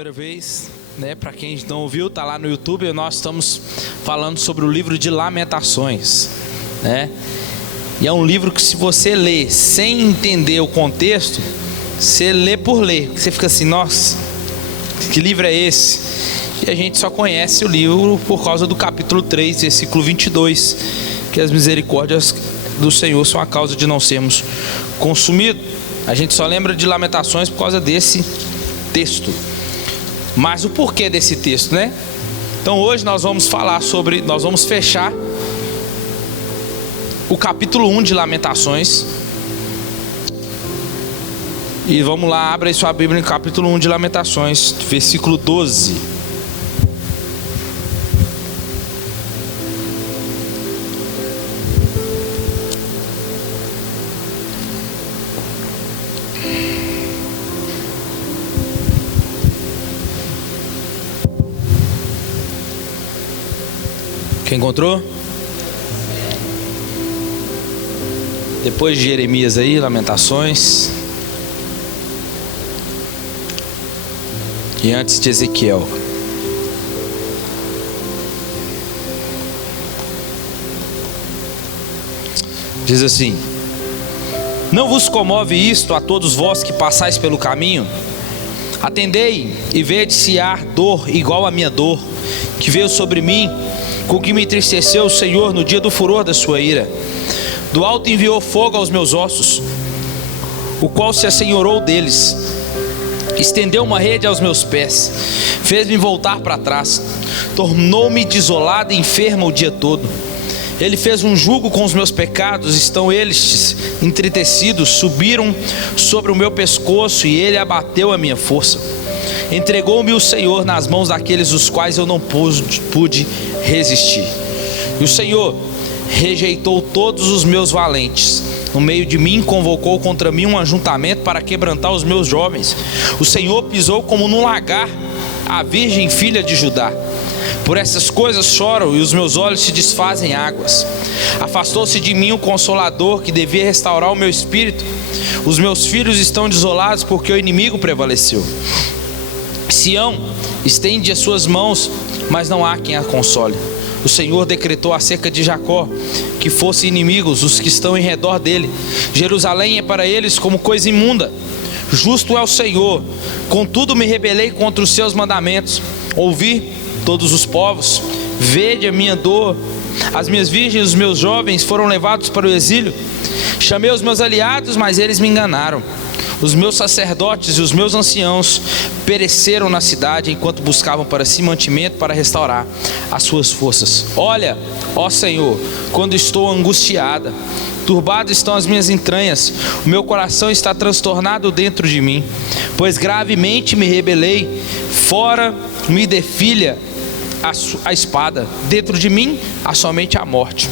primeira vez, né? Para quem não ouviu, tá lá no YouTube. Nós estamos falando sobre o livro de Lamentações, né? E é um livro que, se você lê sem entender o contexto, você lê por ler, você fica assim: nossa, que livro é esse? E a gente só conhece o livro por causa do capítulo 3, versículo 22, que as misericórdias do Senhor são a causa de não sermos consumidos. A gente só lembra de Lamentações por causa desse texto. Mas o porquê desse texto, né? Então hoje nós vamos fechar o capítulo 1 de Lamentações. E vamos lá, abra aí sua Bíblia no capítulo 1 de Lamentações, versículo 12. Quem encontrou? Depois de Jeremias aí, Lamentações. E antes de Ezequiel. Diz assim: não vos comove isto a todos vós que passais pelo caminho? Atendei e vede se há dor igual à minha dor, que veio sobre mim, com que me entristeceu o Senhor no dia do furor da sua ira. Do alto enviou fogo aos meus ossos, o qual se assenhorou deles. Estendeu uma rede aos meus pés, fez-me voltar para trás, tornou-me desolado e enfermo o dia todo. Ele fez um jugo com os meus pecados, estão eles entretecidos, subiram sobre o meu pescoço, e ele abateu a minha força. Entregou-me o Senhor nas mãos daqueles os quais eu não pude resistir. E o Senhor rejeitou todos os meus valentes. No meio de mim convocou contra mim um ajuntamento para quebrantar os meus jovens. O Senhor pisou como num lagar a virgem filha de Judá. Por essas coisas choro e os meus olhos se desfazem águas. Afastou-se de mim o Consolador que devia restaurar o meu espírito. Os meus filhos estão desolados porque o inimigo prevaleceu. Sião estende as suas mãos, mas não há quem a console. O Senhor decretou acerca de Jacó que fossem inimigos os que estão em redor dele. Jerusalém é para eles como coisa imunda. Justo é o Senhor, contudo me rebelei contra os seus mandamentos. Ouvi todos os povos, vede a minha dor. As minhas virgens e os meus jovens foram levados para o exílio. Chamei os meus aliados, mas eles me enganaram. Os meus sacerdotes e os meus anciãos pereceram na cidade, enquanto buscavam para si mantimento para restaurar as suas forças. Olha, ó Senhor, quando estou angustiada, turbadas estão as minhas entranhas, o meu coração está transtornado dentro de mim, pois gravemente me rebelei, fora me defilha a espada, dentro de mim há somente a morte.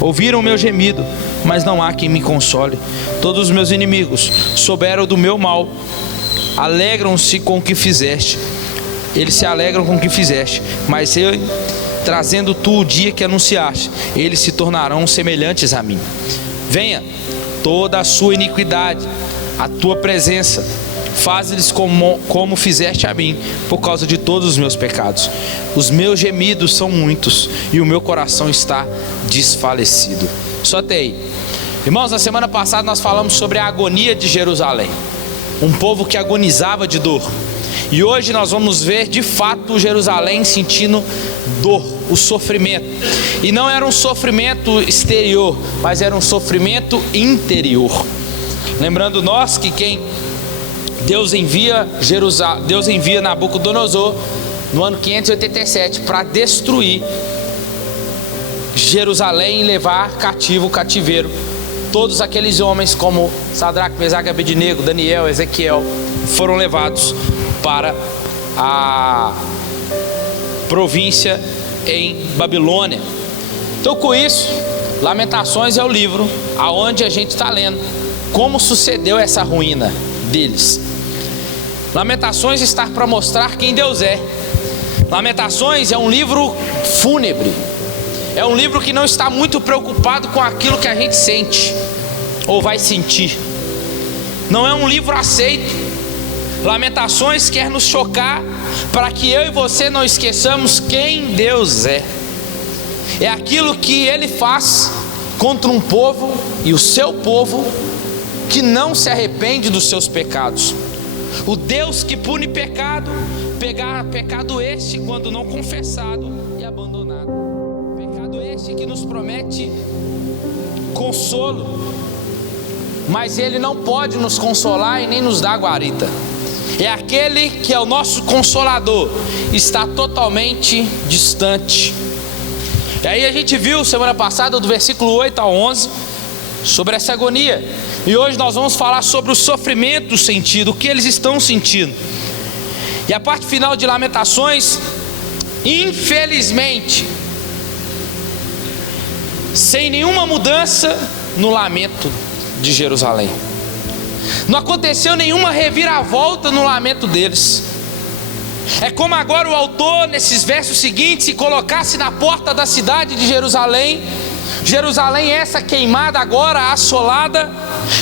Ouviram o meu gemido, mas não há quem me console. Todos os meus inimigos souberam do meu mal, alegram-se com o que fizeste. Eles se alegram com o que fizeste, mas eu, trazendo tu o dia que anunciaste, eles se tornarão semelhantes a mim. Venha toda a sua iniquidade, a tua presença, faz-lhes como fizeste a mim, por causa de todos os meus pecados. Os meus gemidos são muitos, e o meu coração está desfalecido. Só até aí. Irmãos, na semana passada nós falamos sobre a agonia de Jerusalém, um povo que agonizava de dor. E hoje nós vamos ver de fato Jerusalém sentindo dor, o sofrimento. E não era um sofrimento exterior, mas era um sofrimento interior. Lembrando nós que Deus envia Nabucodonosor no ano 587 para destruir Jerusalém e levar o cativeiro todos aqueles homens como Sadraque, Mesaque, Abednego, Daniel, Ezequiel, foram levados para a província em Babilônia. Então, com isso, Lamentações é o livro aonde a gente está lendo como sucedeu essa ruína deles. Lamentações está para mostrar quem Deus é. Lamentações é um livro fúnebre. É um livro que não está muito preocupado com aquilo que a gente sente ou vai sentir. Não é um livro aceito. Lamentações quer nos chocar para que eu e você não esqueçamos quem Deus é. É aquilo que Ele faz contra um povo, e o seu povo, que não se arrepende dos seus pecados. O Deus que pune pecado, pecado este quando não confessado e abandonado. Pecado este que nos promete consolo, mas Ele não pode nos consolar e nem nos dar guarita. É aquele que é o nosso consolador, está totalmente distante. E aí a gente viu semana passada, do versículo 8 ao 11, sobre essa agonia. E hoje nós vamos falar sobre o sofrimento sentido, o que eles estão sentindo. E a parte final de Lamentações, infelizmente, sem nenhuma mudança no lamento de Jerusalém. Não aconteceu nenhuma reviravolta no lamento deles. É como agora o autor, nesses versos seguintes, se colocasse na porta da cidade de Jerusalém. Jerusalém, essa queimada agora, assolada,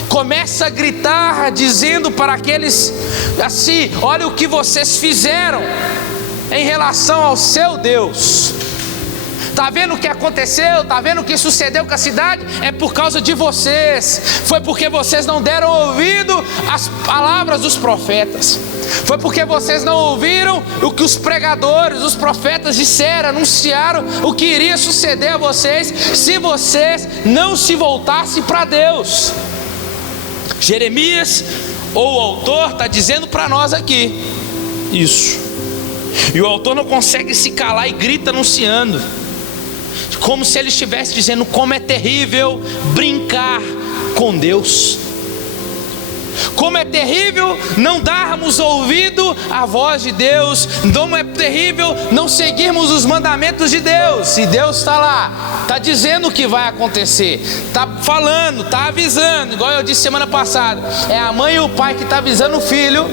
começa a gritar, dizendo para aqueles assim: olha o que vocês fizeram em relação ao seu Deus. Está vendo o que aconteceu? Está vendo o que sucedeu com a cidade? É por causa de vocês. Foi porque vocês não deram ouvido às palavras dos profetas. Foi porque vocês não ouviram o que os pregadores, os profetas disseram, anunciaram o que iria suceder a vocês se vocês não se voltassem para Deus. Jeremias, ou o autor, está dizendo para nós aqui isso. E o autor não consegue se calar e grita anunciando, como se ele estivesse dizendo como é terrível brincar com Deus. Como é terrível não darmos ouvido à voz de Deus. Como é terrível não seguirmos os mandamentos de Deus. E Deus está lá, está dizendo o que vai acontecer, está falando, está avisando. Igual eu disse semana passada, é a mãe e o pai que está avisando o filho,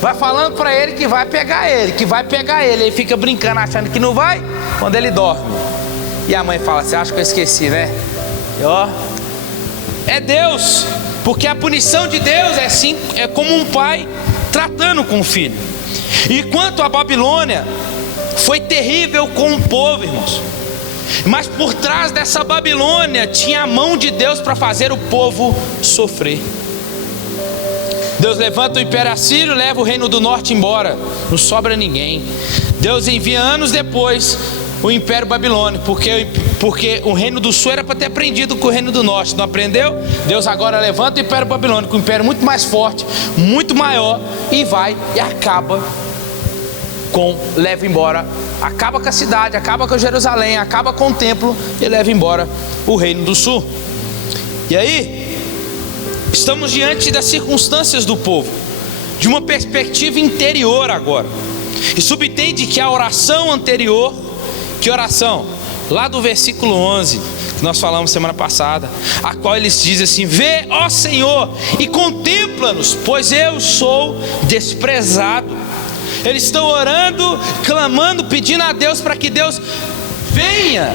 vai falando para ele que vai pegar ele, que vai pegar ele. Ele fica brincando achando que não vai, quando ele dorme. E a mãe fala: você acha que eu esqueci, né? E ó, é Deus. Porque a punição de Deus é assim, é como um pai tratando com o filho. E quanto a Babilônia, foi terrível com o povo, irmãos. Mas por trás dessa Babilônia tinha a mão de Deus para fazer o povo sofrer. Deus levanta o império assírio, leva o reino do norte embora, não sobra ninguém. Deus envia anos depois o império babilônico, porque o reino do sul era para ter aprendido com o reino do norte, não aprendeu? Deus agora levanta o império babilônico, um império muito mais forte, muito maior, e vai e acaba leva embora, acaba com a cidade, acaba com Jerusalém, acaba com o templo e leva embora o reino do sul. E aí, estamos diante das circunstâncias do povo, de uma perspectiva interior agora, e subentende que a oração anterior, que oração? Lá do versículo 11, que nós falamos semana passada, a qual eles dizem assim: vê, ó Senhor, e contempla-nos, pois eu sou desprezado. Eles estão orando, clamando, pedindo a Deus para que Deus venha,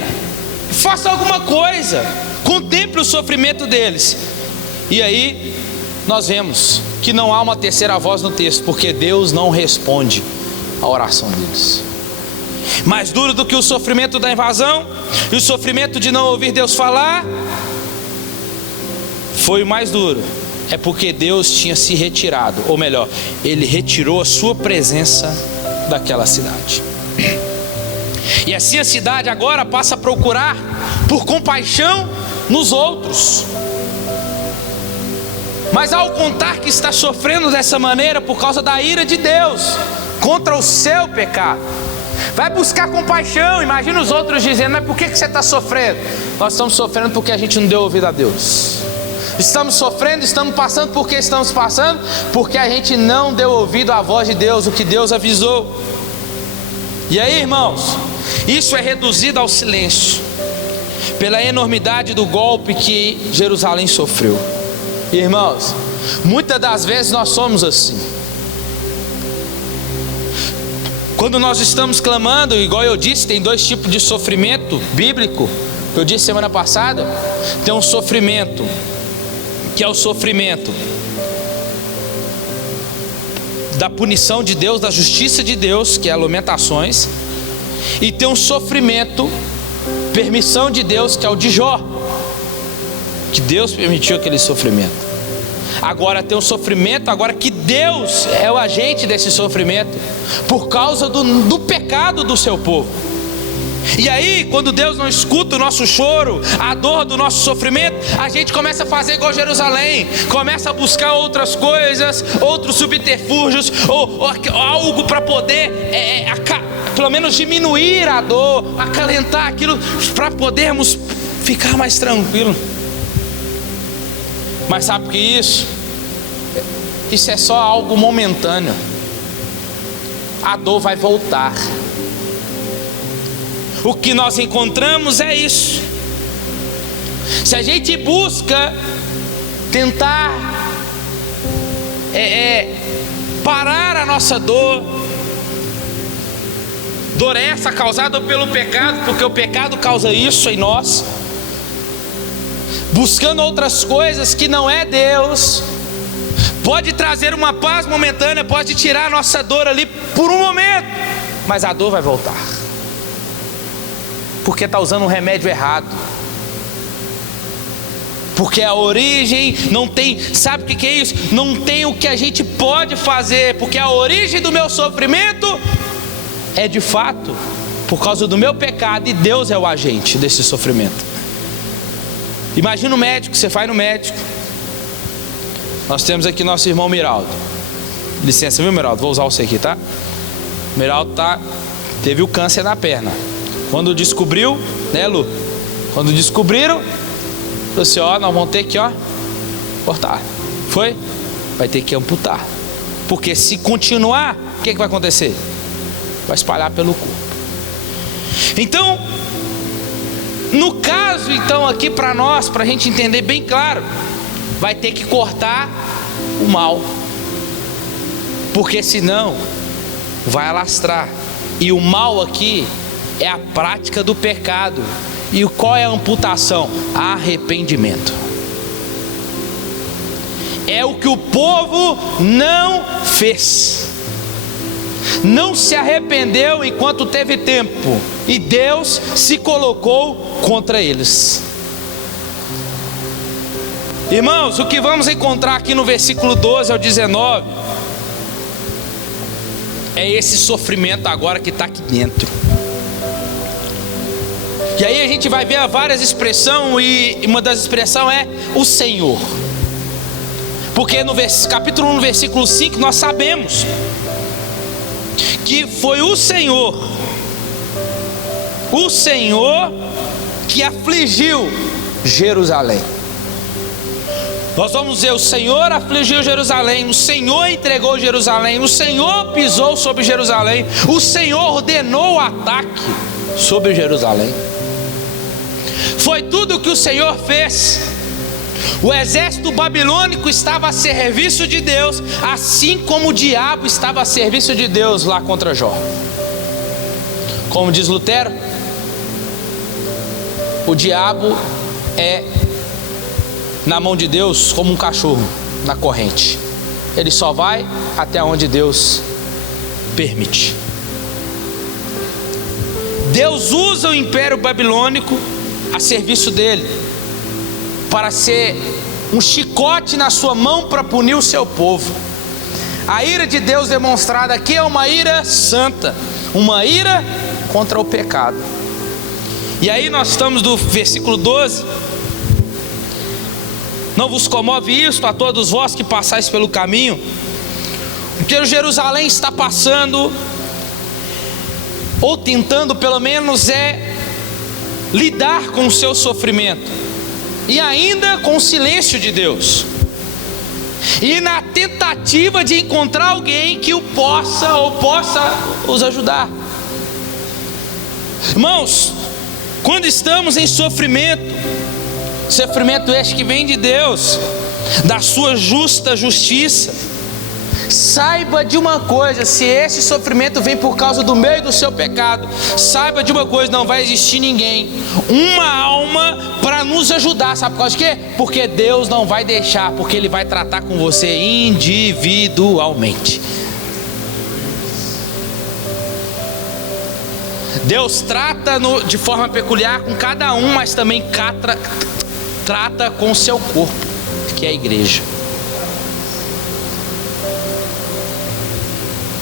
faça alguma coisa, contemple o sofrimento deles. E aí nós vemos que não há uma terceira voz no texto, porque Deus não responde a oração deles. Mais duro do que o sofrimento da invasão e o sofrimento de não ouvir Deus falar, foi o mais duro, é porque Deus tinha se retirado, ou melhor, Ele retirou a sua presença daquela cidade. E assim a cidade agora passa a procurar por compaixão nos outros. Mas ao contar que está sofrendo dessa maneira por causa da ira de Deus contra o seu pecado, vai buscar compaixão. Imagina os outros dizendo: mas por que você está sofrendo? Nós estamos sofrendo porque a gente não deu ouvido a Deus. Estamos sofrendo, estamos passando. Por que estamos passando? Porque a gente não deu ouvido à voz de Deus, o que Deus avisou. E aí, irmãos, isso é reduzido ao silêncio pela enormidade do golpe que Jerusalém sofreu. Irmãos, muitas das vezes nós somos assim. Quando nós estamos clamando, igual eu disse, tem dois tipos de sofrimento bíblico. Eu disse semana passada, tem um sofrimento que é o sofrimento da punição de Deus, da justiça de Deus, que é Lamentações, e tem um sofrimento, permissão de Deus, que é o de Jó, que Deus permitiu aquele sofrimento. Agora tem um sofrimento, agora que Deus é o agente desse sofrimento, por causa do pecado do seu povo. E aí, quando Deus não escuta o nosso choro, a dor do nosso sofrimento, a gente começa a fazer igual Jerusalém, começa a buscar outras coisas, outros subterfúgios, ou algo para poder, pelo menos diminuir a dor, acalentar aquilo, para podermos ficar mais tranquilos. Mas sabe o que é isso? Isso é só algo momentâneo. A dor vai voltar. O que nós encontramos é isso. Se a gente busca tentar parar a nossa dor essa causada pelo pecado, porque o pecado causa isso em nós, buscando outras coisas que não é Deus, pode trazer uma paz momentânea, pode tirar a nossa dor ali por um momento, mas a dor vai voltar, porque está usando um remédio errado, porque a origem não tem, sabe o que é isso? Não tem o que a gente pode fazer, porque a origem do meu sofrimento é de fato por causa do meu pecado, e Deus é o agente desse sofrimento. Imagina o médico, você vai no médico. Nós temos aqui nosso irmão Miraldo. Licença, viu, Miraldo? Vou usar você aqui, tá? Miraldo teve o câncer na perna. Quando descobriu, né, Lu? Quando descobriram, falou assim: ó, nós vamos ter que, cortar. Foi? Vai ter que amputar. Porque se continuar, o que vai acontecer? Vai espalhar pelo corpo. Então, no caso, então, aqui para nós, para a gente entender bem claro, vai ter que cortar o mal, porque senão vai alastrar. E o mal aqui é a prática do pecado. E qual é a amputação? Arrependimento. É o que o povo não fez, não se arrependeu enquanto teve tempo, e Deus se colocou contra eles. Irmãos, o que vamos encontrar aqui no versículo 12 ao 19 é esse sofrimento agora que está aqui dentro. E aí a gente vai ver várias expressões, e uma das expressões é o Senhor, porque no capítulo 1, no versículo 5, nós sabemos que foi o Senhor que afligiu Jerusalém. Nós vamos ver: o Senhor afligiu Jerusalém, o Senhor entregou Jerusalém, o Senhor pisou sobre Jerusalém, o Senhor ordenou o ataque sobre Jerusalém. Foi tudo o que o Senhor fez. O exército babilônico estava a serviço de Deus, assim como o diabo estava a serviço de Deus lá contra Jó. Como diz Lutero, o diabo é na mão de Deus como um cachorro na corrente. Ele só vai até onde Deus permite. Deus usa o império babilônico a serviço dele, para ser um chicote na sua mão para punir o seu povo. A ira de Deus demonstrada aqui é uma ira santa, uma ira contra o pecado. E aí nós estamos no versículo 12: não vos comove isto a todos vós que passais pelo caminho? Porque Jerusalém está passando, ou tentando pelo menos lidar com o seu sofrimento, e ainda com o silêncio de Deus, e na tentativa de encontrar alguém que possa os ajudar. Irmãos, quando estamos em sofrimento este que vem de Deus, da sua justa justiça, saiba de uma coisa: se esse sofrimento vem por causa do meu e do seu pecado, saiba de uma coisa: não vai existir ninguém, uma alma para nos ajudar. Sabe por causa de quê? Porque Deus não vai deixar, porque Ele vai tratar com você individualmente. Deus trata de forma peculiar com cada um, mas também trata com o seu corpo, que é a igreja.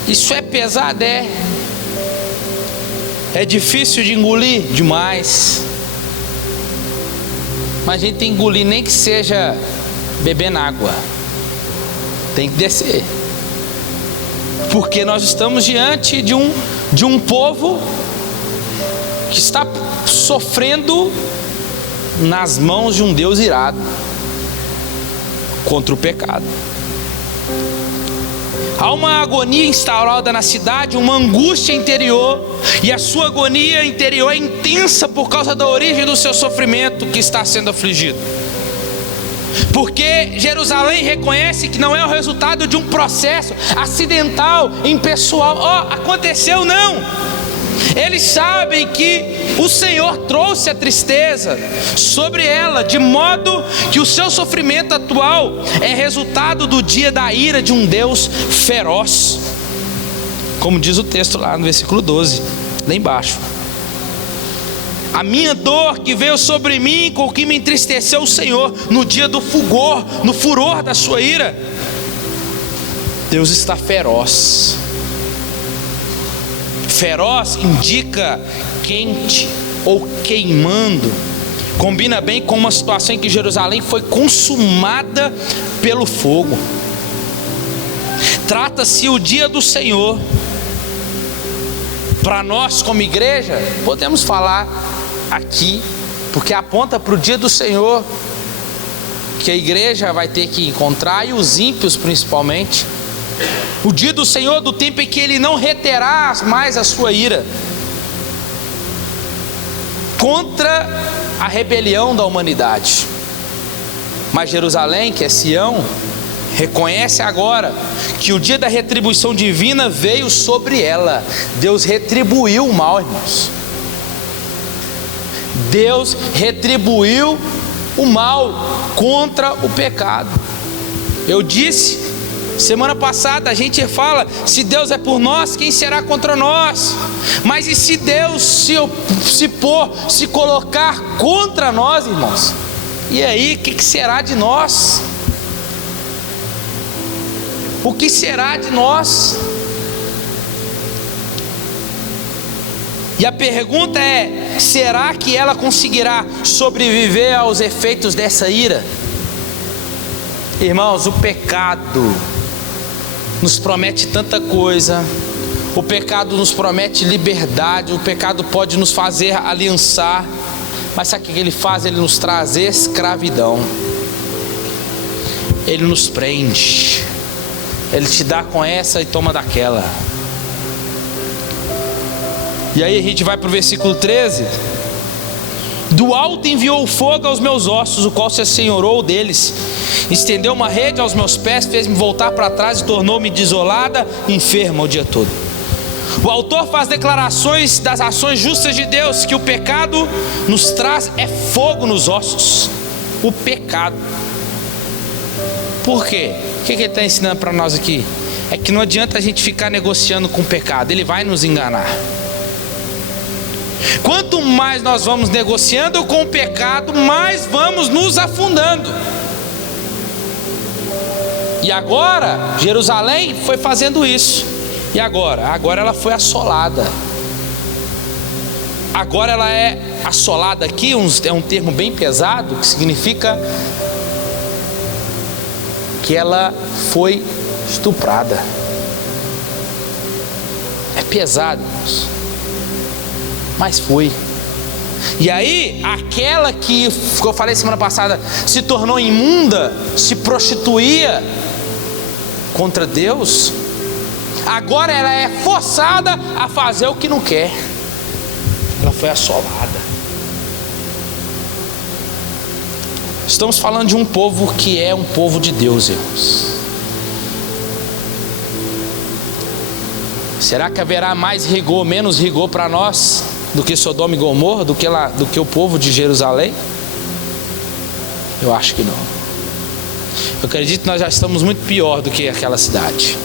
Isso é pesado, é difícil de engolir demais, mas a gente tem que engolir, nem que seja bebendo água, tem que descer, porque nós estamos diante de um povo que está sofrendo nas mãos de um Deus irado contra o pecado. Há uma agonia instaurada na cidade, uma angústia interior, e a sua agonia interior é intensa por causa da origem do seu sofrimento que está sendo afligido. Porque Jerusalém reconhece que não é o resultado de um processo acidental, impessoal. Aconteceu não. Eles sabem que o Senhor trouxe a tristeza sobre ela, de modo que o seu sofrimento atual é resultado do dia da ira de um Deus feroz, como diz o texto lá no versículo 12, lá embaixo. A minha dor que veio sobre mim, com que me entristeceu o Senhor no dia do fulgor, no furor da sua ira. Deus está feroz. Feroz indica quente ou queimando. Combina bem com uma situação em que Jerusalém foi consumada pelo fogo. Trata-se o dia do Senhor. Para nós como igreja, podemos falar aqui, porque aponta para o dia do Senhor, que a igreja vai ter que encontrar, e os ímpios principalmente. O dia do Senhor, do tempo em que Ele não reterá mais a sua ira contra a rebelião da humanidade. Mas Jerusalém, que é Sião, reconhece agora que o dia da retribuição divina veio sobre ela. Deus retribuiu o mal, irmãos. Deus retribuiu o mal contra o pecado. Eu disse semana passada, a gente fala, se Deus é por nós, quem será contra nós? Mas e se Deus se colocar contra nós, irmãos? E aí, o que será de nós? O que será de nós? E a pergunta é: será que ela conseguirá sobreviver aos efeitos dessa ira? Irmãos, o pecado nos promete tanta coisa. O pecado nos promete liberdade. O pecado pode nos fazer aliançar, mas sabe o que ele faz? Ele nos traz escravidão. Ele nos prende. Ele te dá com essa e toma daquela. E aí a gente vai para o versículo 13. Do alto enviou fogo aos meus ossos, o qual se assenhorou deles. Estendeu uma rede aos meus pés, fez-me voltar para trás e tornou-me desolada e enferma o dia todo. O autor faz declarações das ações justas de Deus, que o pecado nos traz fogo nos ossos. O pecado. Por quê? O que ele está ensinando para nós aqui? É que não adianta a gente ficar negociando com o pecado, ele vai nos enganar. Quanto mais nós vamos negociando com o pecado, mais vamos nos afundando. E agora, Jerusalém foi fazendo isso. E agora? Agora ela foi assolada. Agora ela é assolada aqui, é um termo bem pesado, que significa que ela foi estuprada. É pesado, irmãos, mas foi. E aí, aquela que eu falei semana passada, se tornou imunda, se prostituía contra Deus, agora ela é forçada a fazer o que não quer. Ela foi assolada. Estamos falando de um povo que é um povo de Deus, irmãos. Será que haverá mais rigor, menos rigor para nós do que Sodoma e Gomorra, do que o povo de Jerusalém? Eu acho que não. Eu acredito que nós já estamos muito pior do que aquela cidade.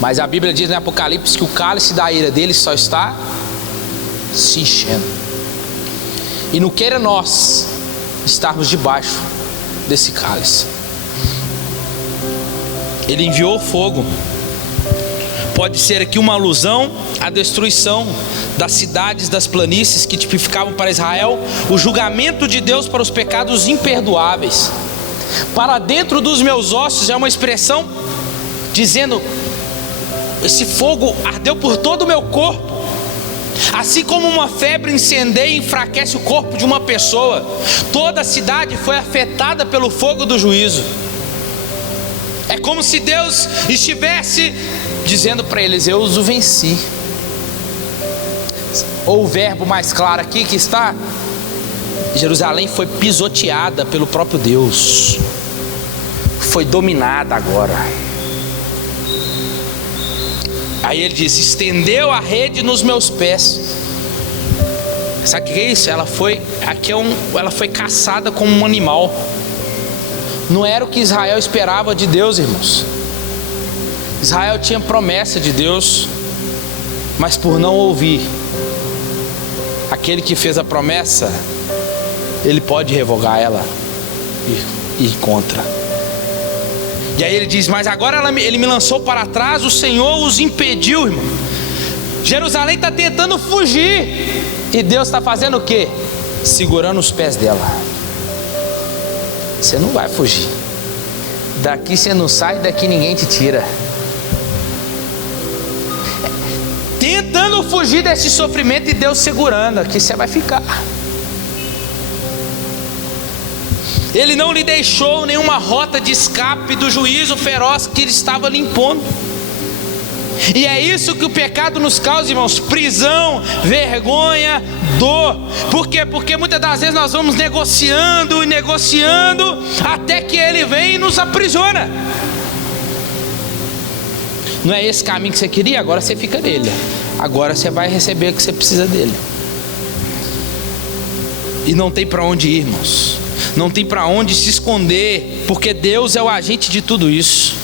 Mas a Bíblia diz em Apocalipse que o cálice da ira dele só está se enchendo. E não queira nós estarmos debaixo desse cálice. Ele enviou fogo. Pode ser aqui uma alusão à destruição das cidades, das planícies que tipificavam para Israel o julgamento de Deus para os pecados imperdoáveis. Para dentro dos meus ossos é uma expressão dizendo: esse fogo ardeu por todo o meu corpo. Assim como uma febre incendeia e enfraquece o corpo de uma pessoa, toda a cidade foi afetada pelo fogo do juízo. É como se Deus estivesse dizendo para eles: eu os venci. Ou o verbo mais claro aqui que está: Jerusalém foi pisoteada pelo próprio Deus, foi dominada agora. Aí ele diz: estendeu a rede nos meus pés. Sabe o que é isso? Ela foi caçada como um animal. Não era o que Israel esperava de Deus, irmãos. Israel tinha promessa de Deus, mas por não ouvir aquele que fez a promessa, ele pode revogar ela e ir contra. E aí ele diz: mas agora ele me lançou para trás, o Senhor os impediu, irmão. Jerusalém está tentando fugir, e Deus está fazendo o quê? Segurando os pés dela. Você não vai fugir. Daqui você não sai, daqui ninguém te tira. Tentando fugir desse sofrimento e Deus segurando, aqui você vai ficar. Ele não lhe deixou nenhuma rota de escape do juízo feroz que ele estava lhe impondo. E é isso que o pecado nos causa, irmãos: prisão, vergonha, dor. Por quê? Porque muitas das vezes nós vamos negociando e negociando até que ele vem e nos aprisiona. Não é esse caminho que você queria? Agora você fica nele. Agora você vai receber o que você precisa dele. E não tem para onde ir, irmãos. Não tem para onde se esconder, porque Deus é o agente de tudo isso.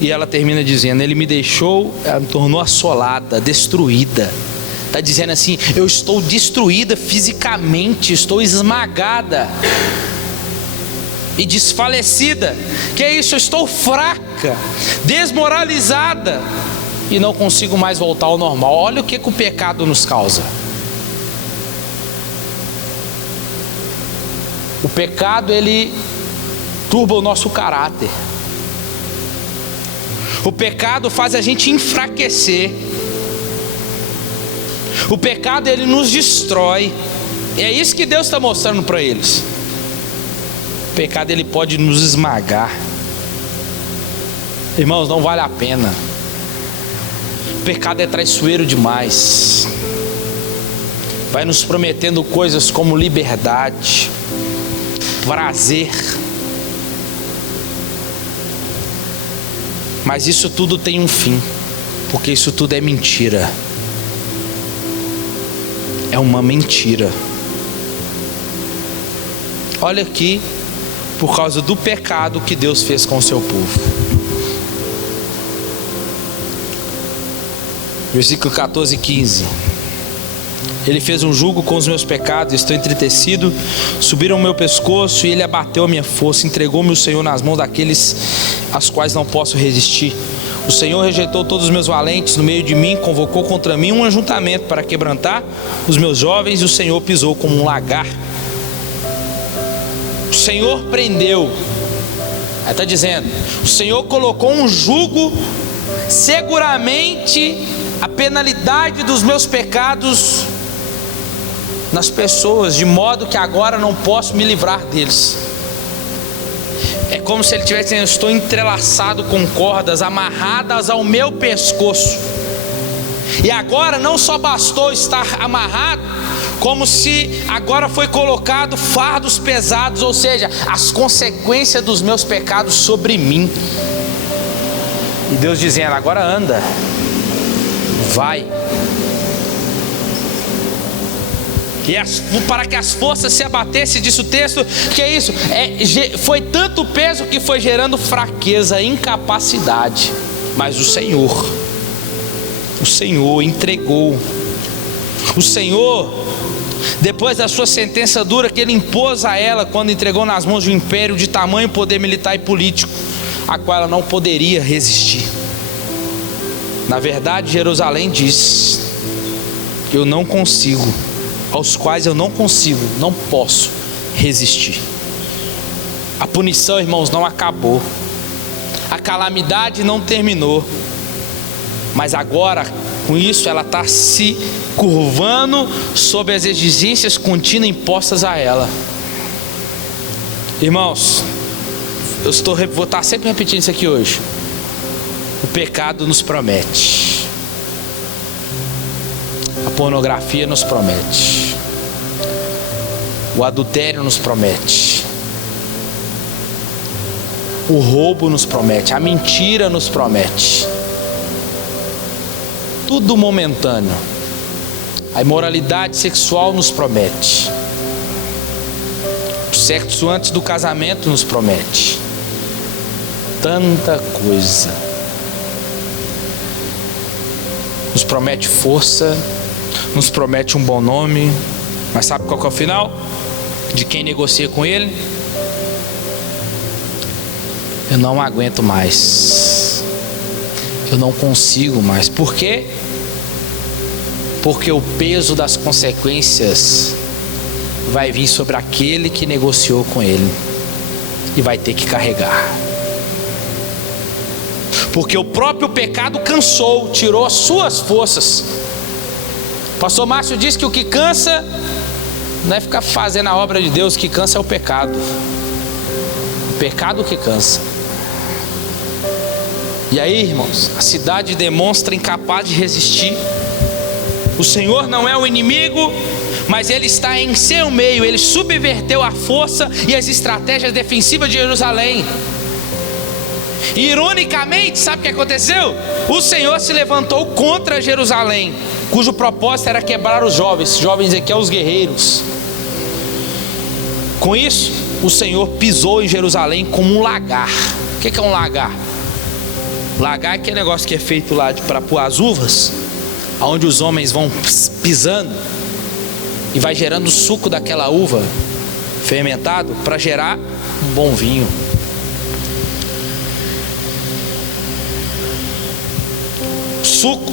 E ela termina dizendo: ele me deixou, ela me tornou assolada, destruída. Está dizendo assim: eu estou destruída fisicamente, estou esmagada e desfalecida. Que é isso? Eu estou fraca, desmoralizada e não consigo mais voltar ao normal. Olha o que o pecado nos causa. O pecado, ele turba o nosso caráter. O pecado faz a gente enfraquecer. O pecado, ele nos destrói. E é isso que Deus está mostrando para eles. O pecado, ele pode nos esmagar. Irmãos, não vale a pena. O pecado é traiçoeiro demais. Vai nos prometendo coisas como liberdade, prazer. Mas isso tudo tem um fim, porque isso tudo é mentira. É uma mentira. Olha aqui, por causa do pecado que Deus fez com o seu povo. Versículo 14 e 15. Ele fez um jugo com os meus pecados, estou entristecido. Subiram o meu pescoço e ele abateu a minha força. Entregou-me o Senhor nas mãos daqueles às quais não posso resistir. O Senhor rejeitou todos os meus valentes no meio de mim, convocou contra mim um ajuntamento para quebrantar os meus jovens, e o Senhor pisou como um lagar. O Senhor prendeu. Aí está dizendo: o Senhor colocou um jugo, seguramente a penalidade dos meus pecados nas pessoas, de modo que agora não posso me livrar deles. É como se ele estivesse dizendo: estou entrelaçado com cordas amarradas ao meu pescoço. E agora não só bastou estar amarrado, como se agora foi colocado fardos pesados, ou seja, as consequências dos meus pecados sobre mim. E Deus dizendo: agora anda, vai. E para que as forças se abatessem, diz o texto, que é isso? Foi tanto peso que foi gerando fraqueza, incapacidade. Mas o Senhor entregou. O Senhor, depois da sua sentença dura que ele impôs a ela, quando entregou nas mãos de um império de tamanho poder militar e político, a qual ela não poderia resistir. Na verdade, Jerusalém diz: eu não consigo, aos quais eu não consigo, não posso resistir. A punição, irmãos, não acabou. A calamidade não terminou. Mas agora, com isso, ela está se curvando sob as exigências contínuas impostas a ela. Irmãos, vou estar sempre repetindo isso aqui hoje. O pecado nos promete. A pornografia nos promete. O adultério nos promete. O roubo nos promete. A mentira nos promete. Tudo momentâneo. A imoralidade sexual nos promete. O sexo antes do casamento nos promete. Tanta coisa. Nos promete força, nos promete um bom nome. Mas sabe qual que é o final? De quem negocia com ele? Eu não aguento mais. Eu não consigo mais. Por quê? Porque o peso das consequências vai vir sobre aquele que negociou com ele e vai ter que carregar. Porque o próprio pecado cansou, tirou as suas forças. O pastor Márcio disse que o que cansa não é ficar fazendo a obra de Deus, o que cansa é o pecado. O pecado que cansa. E aí, irmãos, a cidade demonstra incapaz de resistir. O Senhor não é o inimigo, mas Ele está em seu meio. Ele subverteu a força e as estratégias defensivas de Jerusalém. E ironicamente, sabe o que aconteceu? O Senhor se levantou contra Jerusalém, cujo propósito era quebrar os jovens aqui, os guerreiros. Com isso, o Senhor pisou em Jerusalém como um lagar. O que é um lagar? Lagar é aquele negócio que é feito lá para pôr as uvas, onde os homens vão pisando e vai gerando o suco daquela uva fermentado para gerar um bom vinho. O suco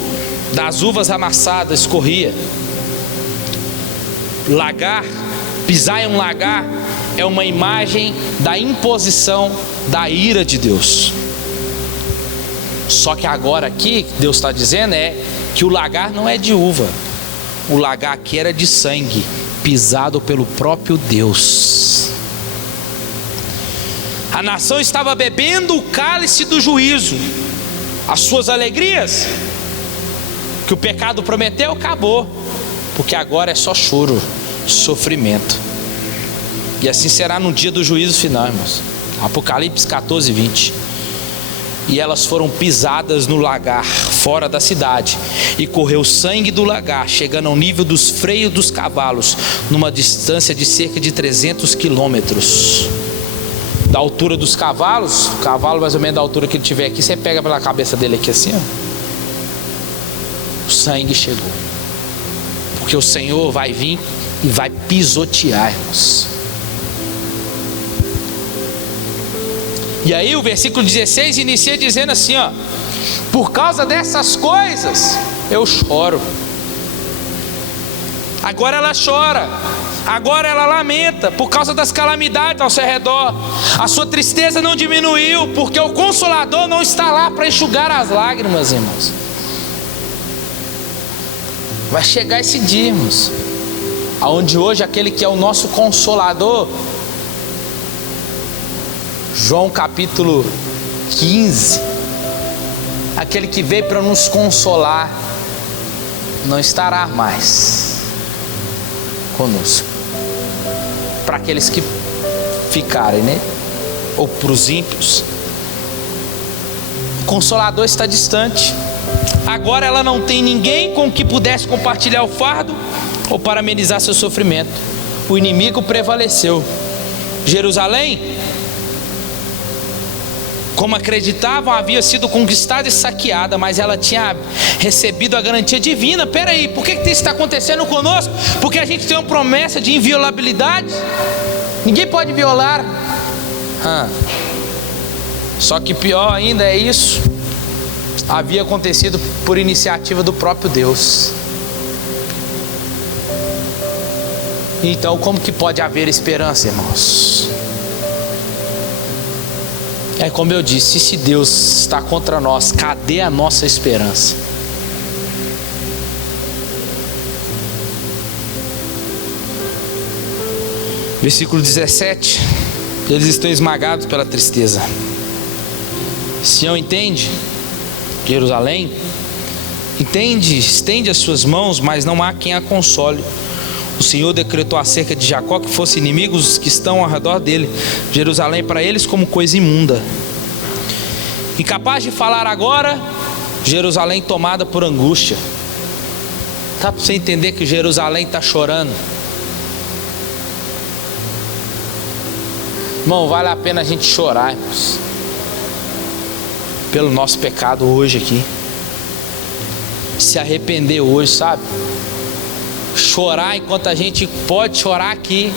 das uvas amassadas escorria. Lagar, pisar em um lagar é uma imagem da imposição da ira de Deus. Só que agora aqui, Deus está dizendo que o lagar não é de uva. O lagar aqui era de sangue, pisado pelo próprio Deus. A nação estava bebendo o cálice do juízo. As suas alegrias, que o pecado prometeu, acabou. Porque agora é só choro, sofrimento. E assim será no dia do juízo final, irmãos. Apocalipse 14, 20. E elas foram pisadas no lagar, fora da cidade, e correu sangue do lagar, chegando ao nível dos freios dos cavalos, numa distância de cerca de 300 quilômetros. Da altura dos cavalos, o cavalo mais ou menos da altura que ele tiver aqui, você pega pela cabeça dele aqui assim, ó. O sangue chegou. Porque o Senhor vai vir e vai pisotear, irmãos. E aí o versículo 16 inicia dizendo assim, ó: por causa dessas coisas eu choro. Agora ela chora, agora ela lamenta por causa das calamidades ao seu redor. A sua tristeza não diminuiu, porque o Consolador não está lá para enxugar as lágrimas, irmãos. Vai chegar esse dia, irmãos, aonde hoje aquele que é o nosso Consolador, João capítulo 15, aquele que veio para nos consolar, não estará mais conosco. Para aqueles que ficarem, né? Ou para os ímpios, o Consolador está distante. Agora ela não tem ninguém com que pudesse compartilhar o fardo ou para amenizar seu sofrimento. O inimigo prevaleceu. Jerusalém, como acreditavam, havia sido conquistada e saqueada, mas ela tinha recebido a garantia divina. Peraí, por que isso está acontecendo conosco? Porque a gente tem uma promessa de inviolabilidade. Ninguém pode violar. Só que pior ainda é isso. Havia acontecido por iniciativa do próprio Deus. Então como que pode haver esperança, irmãos? É como eu disse, se Deus está contra nós, cadê a nossa esperança? Versículo 17. Eles estão esmagados pela tristeza. Sião entende, Jerusalém entende, estende as suas mãos, mas não há quem a console. O Senhor decretou acerca de Jacó que fossem inimigos os que estão ao redor dele. Jerusalém para eles como coisa imunda. Incapaz de falar agora, Jerusalém tomada por angústia. Dá para você entender que Jerusalém está chorando? Irmão, vale a pena a gente chorar, irmãos, pelo nosso pecado hoje aqui. Se arrepender hoje, sabe? Chorar enquanto a gente pode chorar aqui,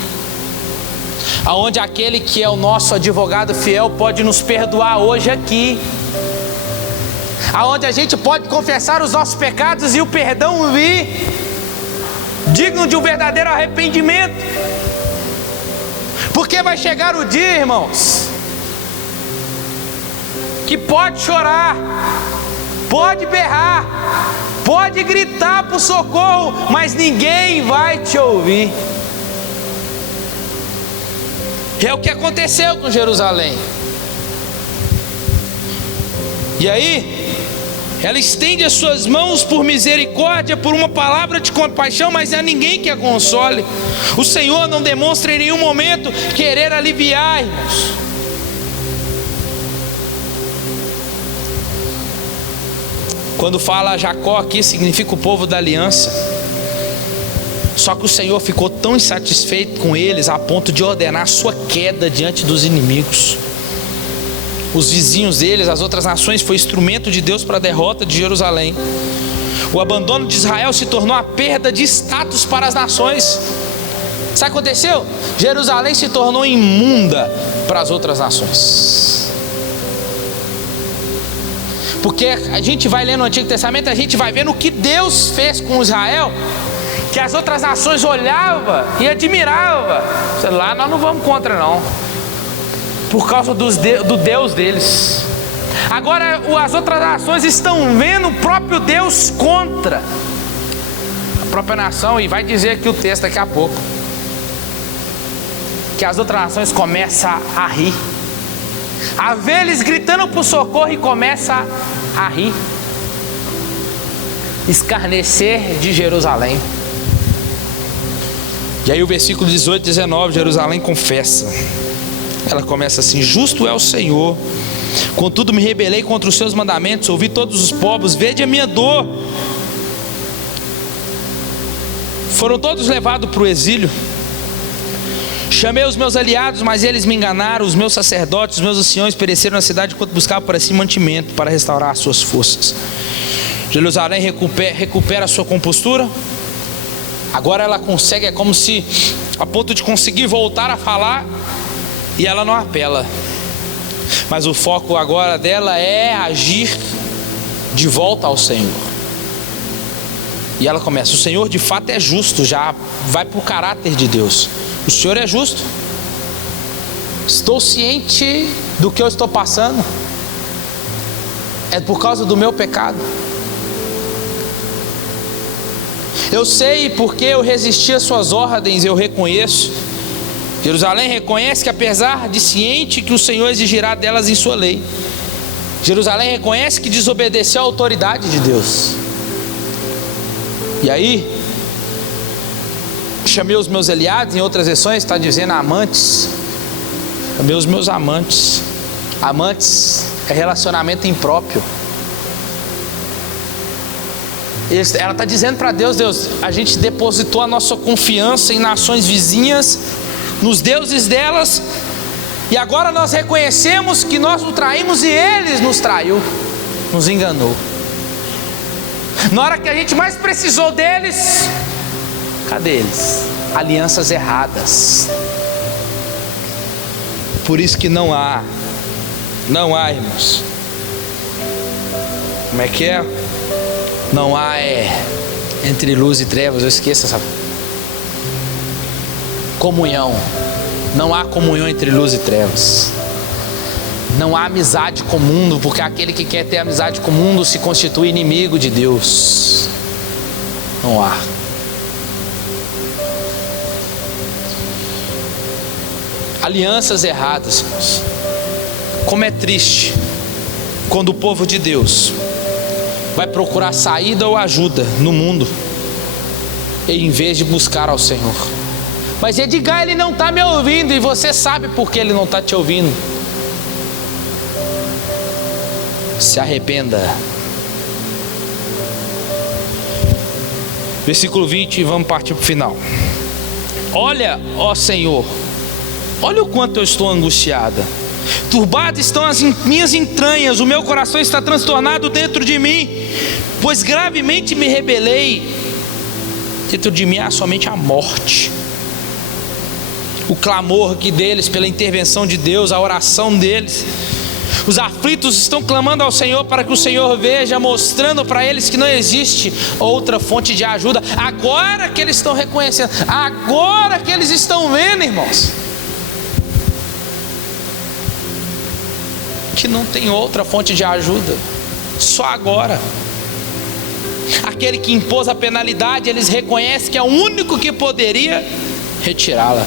aonde aquele que é o nosso advogado fiel pode nos perdoar hoje aqui, aonde a gente pode confessar os nossos pecados e o perdão vir, digno de um verdadeiro arrependimento. Porque vai chegar o dia, irmãos, que pode chorar, pode berrar, pode gritar por socorro, mas ninguém vai te ouvir. É o que aconteceu com Jerusalém. E aí, ela estende as suas mãos por misericórdia, por uma palavra de compaixão, mas há ninguém que a console. O Senhor não demonstra em nenhum momento querer aliviar, irmãos. Quando fala Jacó aqui, significa o povo da aliança. Só que o Senhor ficou tão insatisfeito com eles a ponto de ordenar a sua queda diante dos inimigos. Os vizinhos deles, as outras nações, foi instrumento de Deus para a derrota de Jerusalém. O abandono de Israel se tornou a perda de status para as nações. Sabe o que aconteceu? Jerusalém se tornou imunda para as outras nações. Porque a gente vai lendo o Antigo Testamento, a gente vai vendo o que Deus fez com Israel, que as outras nações olhavam e admiravam. Lá nós não vamos contra não, por causa do Deus deles. Agora as outras nações estão vendo o próprio Deus contra a própria nação. E vai dizer aqui o texto daqui a pouco, que as outras nações começam a rir, a ver eles gritando por socorro, e começa a rir, escarnecer de Jerusalém. E aí o versículo 18 e 19, Jerusalém confessa. Ela começa assim: justo é o Senhor, contudo me rebelei contra os seus mandamentos. Ouvi todos os povos, vede a minha dor. Foram todos levados para o exílio. Chamei os meus aliados, mas eles me enganaram. Os meus sacerdotes, os meus anciões pereceram na cidade enquanto buscavam para si mantimento, para restaurar as suas forças. Jerusalém recupera a sua compostura. Agora ela consegue, é como se a ponto de conseguir voltar a falar, e ela não apela. Mas o foco agora dela é agir de volta ao Senhor. E ela começa: o Senhor de fato é justo. Já vai para o caráter de Deus. O Senhor é justo. Estou ciente do que eu estou passando. É por causa do meu pecado. Eu sei porque eu resisti às suas ordens, eu reconheço. Jerusalém reconhece que apesar de ciente que o Senhor exigirá delas em sua lei, Jerusalém reconhece que desobedeceu à autoridade de Deus. E aí, chamei os meus aliados, em outras versões está dizendo amantes. Chamei os meus amantes. Amantes é relacionamento impróprio. Ela está dizendo para Deus: Deus, a gente depositou a nossa confiança em nações vizinhas, nos deuses delas, E agora nós reconhecemos que nós o traímos e Ele nos traiu, nos enganou. Na hora que a gente mais precisou deles, cadê eles? Alianças erradas. Por isso que não há, irmãos. Como é que é? Não há entre luz e trevas, eu esqueço essa comunhão. Não há comunhão entre luz e trevas. Não há amizade com o mundo, porque aquele que quer ter amizade com o mundo se constitui inimigo de Deus. Não há. Alianças erradas, irmãos. Como é triste quando o povo de Deus vai procurar saída ou ajuda no mundo, em vez de buscar ao Senhor. Mas Edgar, ele não está me ouvindo, e você sabe por que ele não está te ouvindo. Se arrependa. Versículo 20, vamos partir para o final. Olha, ó Senhor, olha o quanto eu estou angustiada. Turbadas estão as minhas entranhas, o meu coração está transtornado dentro de mim, pois gravemente me rebelei. Dentro de mim há somente a morte. O clamor aqui deles pela intervenção de Deus, a oração deles. Os aflitos estão clamando ao Senhor para que o Senhor veja, mostrando para eles que não existe outra fonte de ajuda. Agora que eles estão reconhecendo, agora que eles estão vendo, irmãos, que não tem outra fonte de ajuda, só agora. Aquele que impôs a penalidade, eles reconhecem que é o único que poderia retirá-la.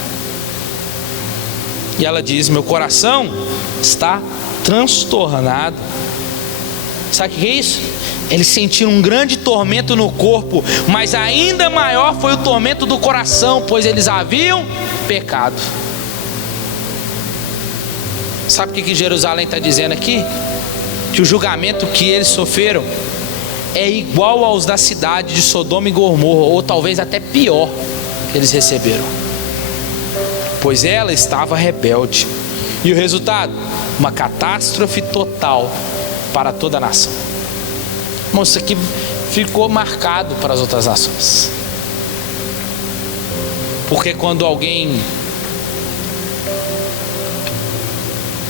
E ela diz: meu coração está transtornado. Sabe o que é isso? Eles sentiram um grande tormento no corpo, mas ainda maior foi o tormento do coração, pois eles haviam pecado. Sabe o que Jerusalém está dizendo aqui? Que o julgamento que eles sofreram é igual aos da cidade de Sodoma e Gomorra, ou talvez até pior, que eles receberam, pois ela estava rebelde. E o resultado? Uma catástrofe total para toda a nação. Irmão, isso aqui ficou marcado para as outras nações. Porque quando alguém,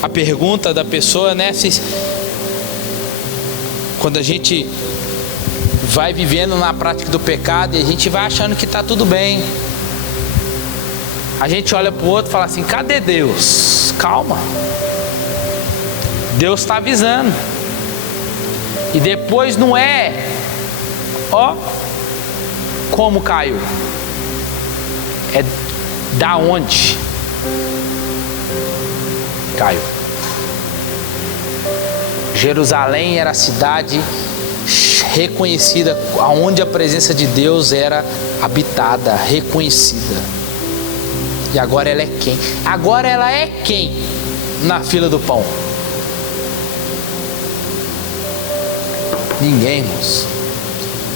a pergunta da pessoa, né? Quando a gente vai vivendo na prática do pecado e a gente vai achando que está tudo bem, a gente olha para o outro e fala assim: cadê Deus? Calma, Deus está avisando. E depois não é, ó, como caiu, é da onde caiu. Jerusalém era a cidade reconhecida, onde a presença de Deus era habitada, reconhecida. E agora ela é quem? Agora ela é quem na fila do pão? Ninguém, irmãos.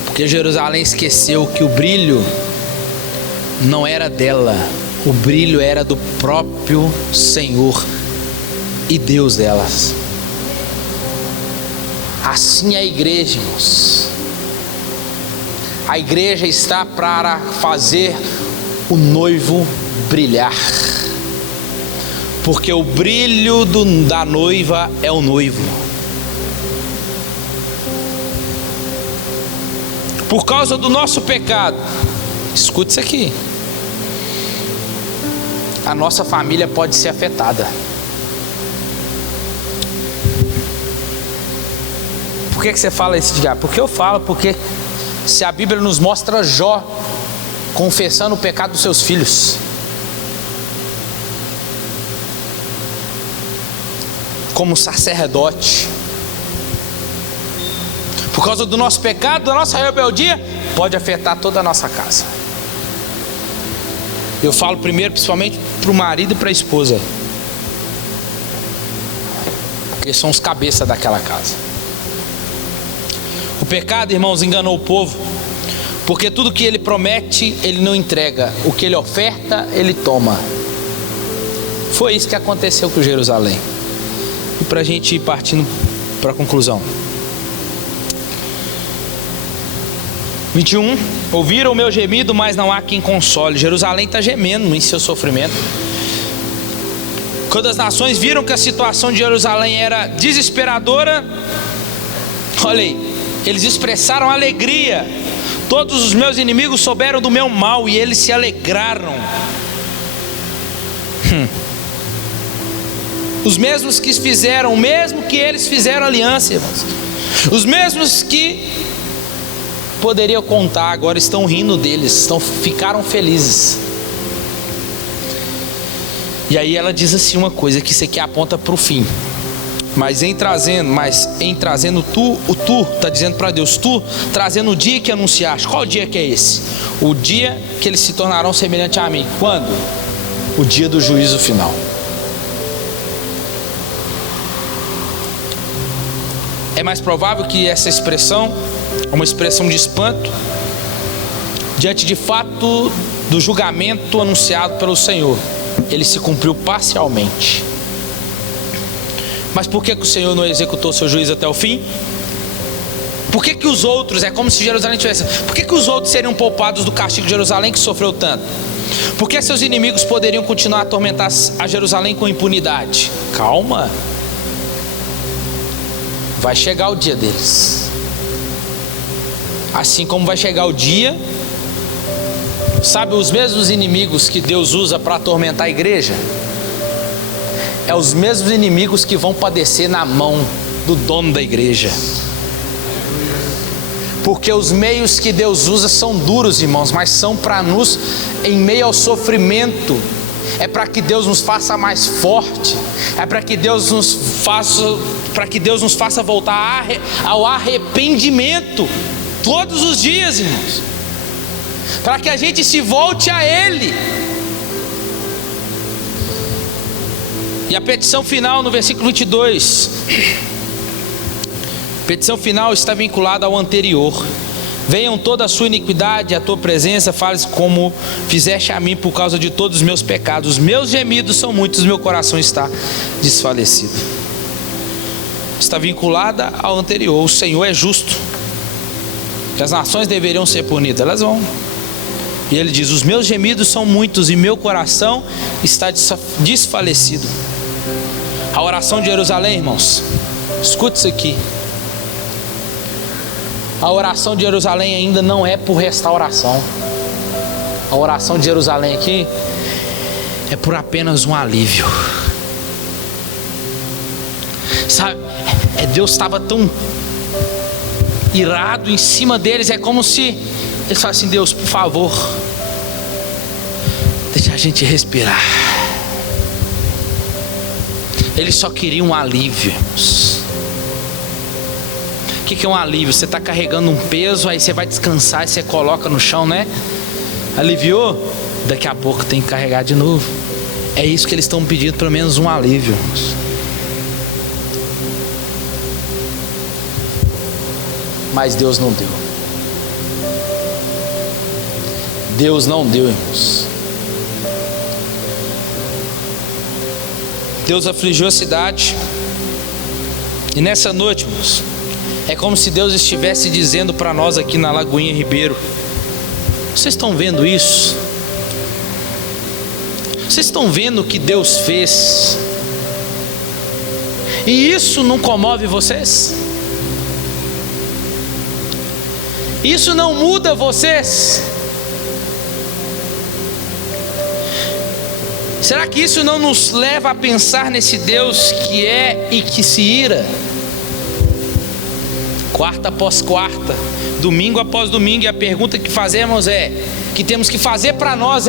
Porque Jerusalém esqueceu que o brilho não era dela, o brilho era do próprio Senhor e Deus delas. Assim é a igreja, irmãos. A igreja está para fazer o noivo brilhar, porque o brilho da noiva é o noivo. Por causa do nosso pecado, escute isso aqui, a nossa família pode ser afetada. Por que você fala isso, Edgar? Porque eu falo, porque se a Bíblia nos mostra Jó confessando o pecado dos seus filhos, como sacerdote, por causa do nosso pecado, da nossa rebeldia, pode afetar toda a nossa casa. Eu falo primeiro, principalmente para o marido e para a esposa, porque são os cabeças daquela casa. O pecado, irmãos, enganou o povo, porque tudo que ele promete, ele não entrega. O que ele oferta, ele toma. Foi isso que aconteceu com Jerusalém. E para a gente ir partindo para a conclusão. 21. Ouviram o meu gemido, mas não há quem console. Jerusalém está gemendo em seu sofrimento. Quando as nações viram que a situação de Jerusalém era desesperadora, olha aí, eles expressaram alegria. Todos os meus inimigos souberam do meu mal e eles se alegraram. Os mesmos que fizeram, o mesmo que eles fizeram aliança, irmãos. Os mesmos que poderiam contar, agora estão rindo deles, ficaram felizes. E aí ela diz assim uma coisa, que isso aqui aponta para o fim. Mas em trazendo tu, está dizendo para Deus, tu trazendo o dia que anunciaste. Qual dia que é esse? O dia que eles se tornarão semelhantes a mim. Quando? O dia do juízo final. É mais provável que essa expressão, uma expressão de espanto, diante de fato do julgamento anunciado pelo Senhor, ele se cumpriu parcialmente. Mas por que o Senhor não executou seu juízo até o fim? Por que os outros, é como se Jerusalém tivesse, por que os outros seriam poupados do castigo de Jerusalém, que sofreu tanto? Por que seus inimigos poderiam continuar a atormentar a Jerusalém com impunidade? Calma, vai chegar o dia deles. Assim como vai chegar o dia, sabe, os mesmos inimigos que Deus usa para atormentar a igreja, é os mesmos inimigos que vão padecer na mão do dono da igreja. Porque os meios que Deus usa são duros, irmãos, mas são para nos, em meio ao sofrimento, é para que Deus nos faça mais forte, é para que Deus nos faça voltar ao arrependimento todos os dias, irmãos, para que a gente se volte a Ele. E a petição final no versículo 22, petição final está vinculada ao anterior. Venham toda a sua iniquidade à tua presença, fales como fizeste a mim por causa de todos os meus pecados. Os meus gemidos são muitos, meu coração está desfalecido. Está vinculada ao anterior. O Senhor é justo, que as nações deveriam ser punidas, elas vão. E ele diz, os meus gemidos são muitos e meu coração está desfalecido. A oração de Jerusalém, irmãos, escute isso aqui. A oração de Jerusalém ainda não é por restauração. A oração de Jerusalém aqui é por apenas um alívio. Sabe, Deus estava tão irado em cima deles, é como se eles falassem, Deus, por favor, deixa a gente respirar. Eles só queriam um alívio. O que é um alívio? Você está carregando um peso, aí você vai descansar e você coloca no chão, né? Aliviou? Daqui a pouco tem que carregar de novo. É isso que eles estão pedindo, pelo menos um alívio. Mas Deus não deu. Deus não deu, irmãos. Deus afligiu a cidade. E nessa noite, irmãos, é como se Deus estivesse dizendo para nós aqui na Lagoinha Ribeiro: vocês estão vendo isso? Vocês estão vendo o que Deus fez? E isso não comove vocês? Isso não muda vocês? Será que isso não nos leva a pensar nesse Deus que é e que se ira? Quarta após quarta, domingo após domingo, e a pergunta que fazemos que temos que fazer para nós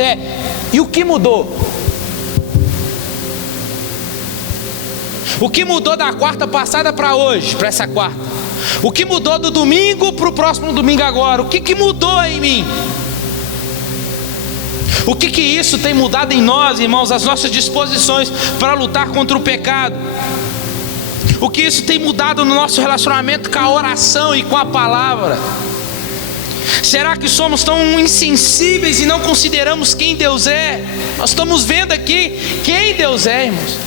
e o que mudou? O que mudou da quarta passada para hoje, para essa quarta? O que mudou do domingo para o próximo domingo agora? O que mudou em mim? O que isso tem mudado em nós, irmãos? As nossas disposições para lutar contra o pecado. O que isso tem mudado no nosso relacionamento com a oração e com a palavra. Será que somos tão insensíveis e não consideramos quem Deus é? Nós estamos vendo aqui quem Deus é, irmãos.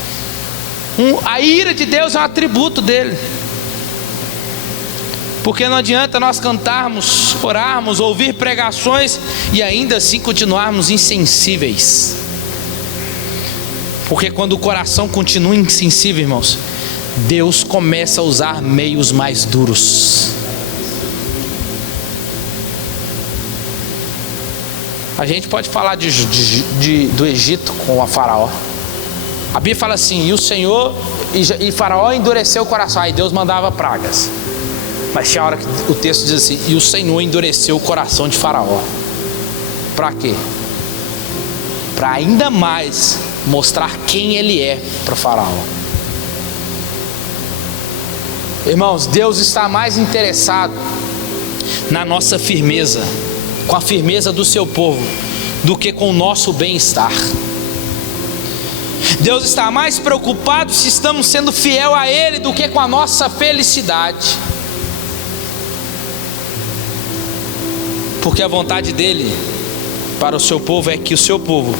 A ira de Deus é um atributo dele. Porque não adianta nós cantarmos, orarmos, ouvir pregações e ainda assim continuarmos insensíveis. Porque quando o coração continua insensível, irmãos, Deus começa a usar meios mais duros. A gente pode falar do Egito com a Faraó. A Bíblia fala assim: e o Senhor e Faraó endureceu o coração. Aí Deus mandava pragas. Mas tinha hora que o texto diz assim: e o Senhor endureceu o coração de Faraó. Para quê? Para ainda mais mostrar quem ele é para o Faraó. Irmãos, Deus está mais interessado na nossa firmeza, com a firmeza do seu povo, do que com o nosso bem-estar. Deus está mais preocupado se estamos sendo fiel a Ele do que com a nossa felicidade. Porque a vontade dele para o seu povo é que o seu povo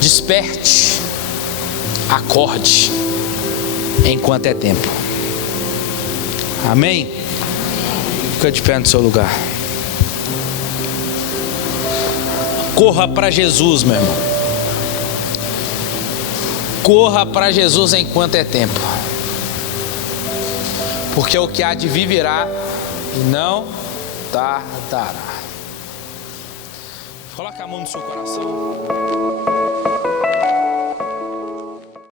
desperte, acorde, enquanto é tempo. Amém? Fica de pé no seu lugar. Corra para Jesus, meu irmão. Corra para Jesus enquanto é tempo. Porque o que há de vir virá e não tardará. Coloca a mão no seu coração.